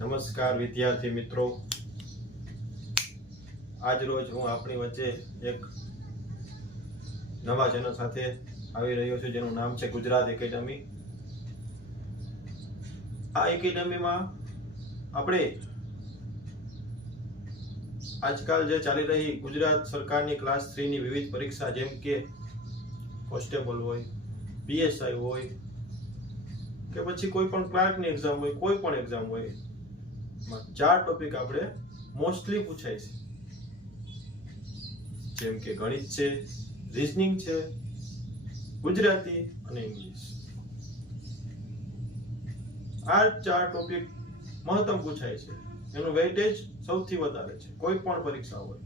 નમસ્કાર વિદ્યાર્થી મિત્રો, આજ રોજ હું આપણી વચ્ચે એક નવા ચેનલ સાથે આવી રહ્યો છું જેનું નામ છે ગુજરાત એકેડમી। આ એકેડમીમાં આપણે આજકાલ જે ચાલી રહી ગુજરાત સરકારની ક્લાસ 3 ની વિવિધ પરીક્ષા જેમ કે કોન્સ્ટેબલ હોય, પીએસઆઈ હોય કે પછી કોઈ પણ ક્લાર્કની એક્ઝામ હોય, કોઈ પણ એક્ઝામ હોય, 4 ટોપિક આપણે મોસ્ટલી પૂછાય છે, જેમ કે ગણિત છે, રીઝનિંગ છે, ગુજરાતી અને ઇંગ્લિશ। આ 4 ટોપિક મહત્તમ પૂછાય છે, એનું વેઇટેજ સૌથી વધારે છે કોઈ પણ પરીક્ષા હોય।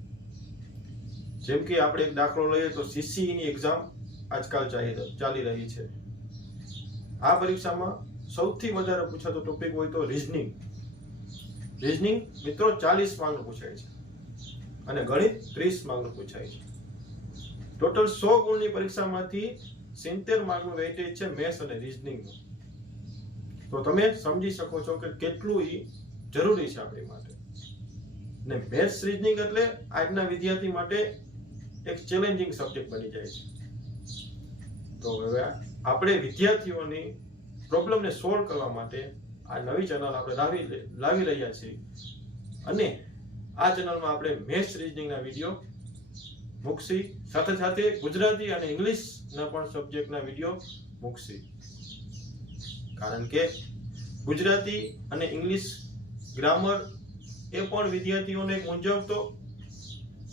જેમ કે આપણે એક દાખલો લઈએ તો સીસીઈ ની એક્ઝામ આજકાલ ચાલી રહી છે। આ પરીક્ષામાં સૌથી વધારે પૂછાતો ટોપિક હોય તો રીઝનિંગ મિત્રો 40 માર્કનું પૂછાય છે અને ગણિત 30 માર્કનું પૂછાય છે। ટોટલ 100 ગુણની પરીક્ષામાંથી 70 માર્કનું વેઇટેજ છે મેથ્સ અને રીઝનિંગનું। તો તમે સમજી શકો છો કે કેટલું જરૂરી છે આપણી માટે। ને મેથ્સ રીઝનિંગ એટલે આજના વિદ્યાર્થી માટે એક ચેલેન્જિંગ સબ્જેક્ટ બની જાય છે। તો હવે આપણે વિદ્યાર્થીઓની પ્રોબ્લેમને સોલ્વ કરવા માટે આ નવી ચેનલ આપણે લાવી રહ્યા છીએ અને આ ચેનલમાં આપણે મેથ્સ રીઝનિંગના વિડિયો મૂકશી, સાથે સાથે ગુજરાતી અને ઇંગ્લિશના પણ સબ્જેક્ટના વિડિયો મૂકશી। કારણ કે ગુજરાતી અને ઇંગ્લિશ ગ્રામર એ પણ વિદ્યાર્થીઓને મૂંઝવતો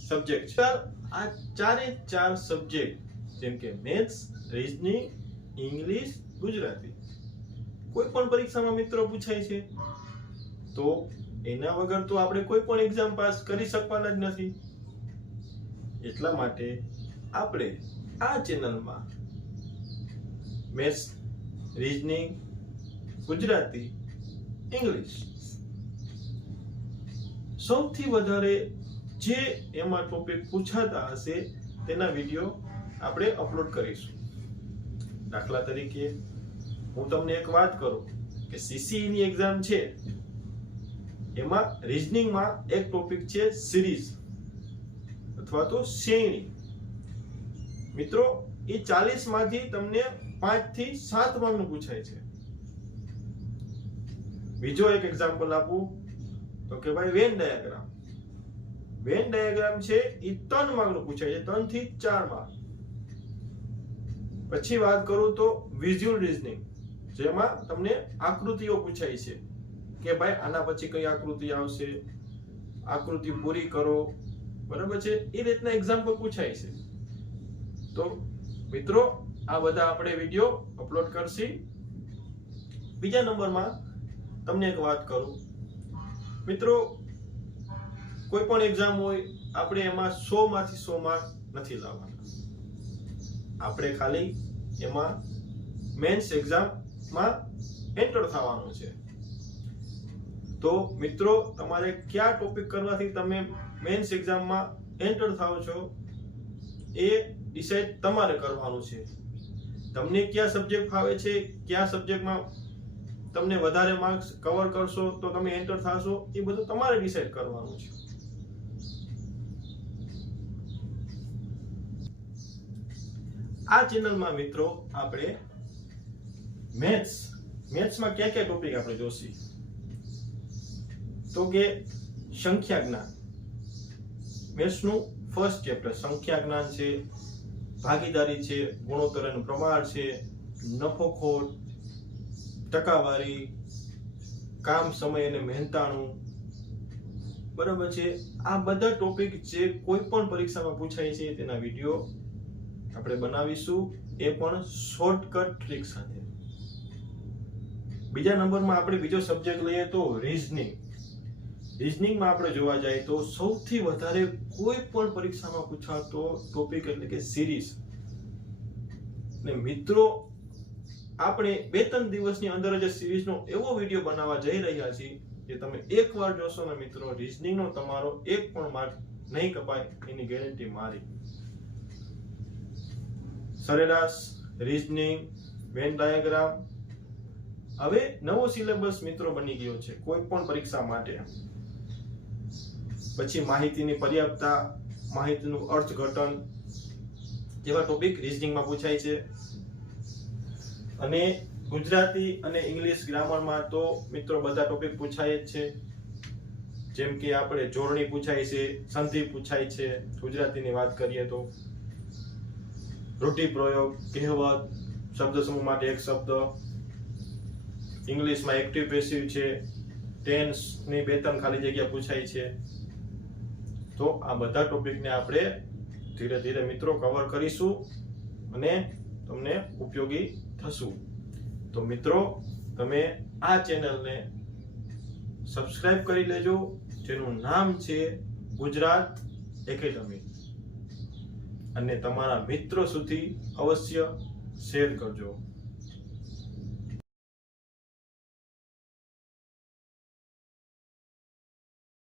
સબ્જેક્ટ છે। આ 4 સબ્જેક્ટ જેમ કે મેથ્સ, રીઝનિંગ, ઇંગ્લિશ, ગુજરાતી કોઈ પણ પરીક્ષામાં મિત્રો પૂછાય છે, તો એના વગર તો આપણે કોઈ પણ એક્ઝામ પાસ કરી શકવાના જ નથી। એટલા માટે આપણે આ ચેનલમાં મેથ્સ, રીઝનિંગ, ગુજરાતી, ઇંગ્લિશ સૌથી વધારે જે એમાં ટોપિક પૂછાતા હશે તેના વિડિયો આપણે અપલોડ કરીશું। દાખલા તરીકે હું તમને એક વાત કરું કે સીસીઈ ની એક્ઝામ છે, એમાં રીઝનિંગમાં એક ટોપિક છે સિરીઝ અથવા તો શ્રેણી। મિત્રો એ 40 માંથી તમને 5 થી 7 માર્કનું પૂછાય છે। બીજો એક એક્ઝામ્પલ આપું તો કે ભાઈ વેન ડાયાગ્રામ છે એ 3 માર્કનું પૂછાય છે, 3 થી 4 માર્ક। પછી વાત કરું તો વિઝ્યુઅલ રીઝનિંગ, જેમાં તમને આકૃતિઓ પૂછાય છે કે ભાઈ આના પછી કઈ આકૃતિ આવશે, આકૃતિ પૂરી કરો, બરાબર છે, એ રીતના એક્ઝામ્પલ પૂછાય છે। તો મિત્રો આ બધા આપણે વિડિયો અપલોડ કરશી। બીજા નંબરમાં તમને એક વાત કરું મિત્રો, કોઈ પણ એક્ઝામ હોય આપણે એમાં 100 માંથી 100 માર્ક નથી લાવવાના, આપણે ખાલી એમાં મેન્સ એક્ઝામમાં એન્ટર થવાનું છે। તો મિત્રો તમારે કયા ટોપિક કરવાથી તમે મેન્સ એક્ઝામમાં એન્ટર થાઓ છો એ ડિસાઈડ તમારે કરવાનું છે। તમને કયા સબ્જેક્ટ ફાવે છે, કયા સબ્જેક્ટમાં તમને વધારે માર્ક્સ કવર કરશો તો તમે એન્ટર થશો, એ બધું તમારે ડિસાઈડ કરવાનું છે। આ ચેનલમાં મિત્રો આપણે મેથ્સમાં કયા કયા ટોપિક આપણે જોશી તો કે સંખ્યા જ્ઞાન, મેથ્સનું ફર્સ્ટ ચેપ્ટર સંખ્યા જ્ઞાન છે, ભાગીદારી છે, ગુણોત્તર અને પ્રમાણ છે, નફોખોટ, ટકાવારી, કામ, સમય અને મહેનતાણું, બરાબર છે। આ બધા ટોપિક જે કોઈ પણ પરીક્ષામાં પૂછાય છે તેના વિડિયો આપણે બનાવીશું, એ પણ શોર્ટકટ ટ્રીક સાથે। બીજા નંબરમાં આપણે બીજો સબ્જેક્ટ લઈએ તો રીઝનિંગમાં આપણે જોવા જઈએ તો સૌથી વધારે કોઈ પણ પરીક્ષામાં પૂછાતો ટોપિક એટલે કે સિરીઝ। ને મિત્રો આપણે 2-3 દિવસની અંદર જ સિરીઝનો એવો વિડિયો બનાવવા જઈ રહ્યા છીએ કે તમે એકવાર જોશો ને મિત્રો, રીઝનિંગનો તમારો એક પણ માર્ક નહીં કપાય એની ગેરંટી મારી। સરેરાશ, રીઝનિંગ, વેન ડાયાગ્રામ હવે નવો સિલેબસ મિત્રો બની ગયો છે કોઈ પણ પરીક્ષા માટે. પછી માહિતીની પર્યાપ્તતા, માહિતીનું અર્થઘટન જેવા ટોપિક રિઝનિંગમાં પૂછાય છે. અને ગુજરાતી અને ઇંગ્લિશ ગ્રામરમાં તો મિત્રો બધા ટોપિક પૂછાય જ છે. જેમ કે આપણે જોડણી પૂછાય છે, સંધિ પૂછાય છે. ગુજરાતીની વાત કરીએ તો રૂઢિપ્રયોગ, કહેવત, શબ્દ સમૂહ માટે એક શબ્દ. ઇંગ્લિશમાં એક્ટિવ પેસિવ છે, ટેન્સ ની 2-3 ખાલી જગ્યા પૂછાય છે. તો આ બધા ટોપિકને આપણે ધીરે ધીરે મિત્રો કવર કરીશું અને તમને ઉપયોગી થશું. તો મિત્રો તમે આ ચેનલને સબસ્ક્રાઇબ કરી લેજો, જેનું નામ છે ગુજરાત એકેડમી, અને તમારા મિત્રો સુધી અવશ્ય શેર કરજો.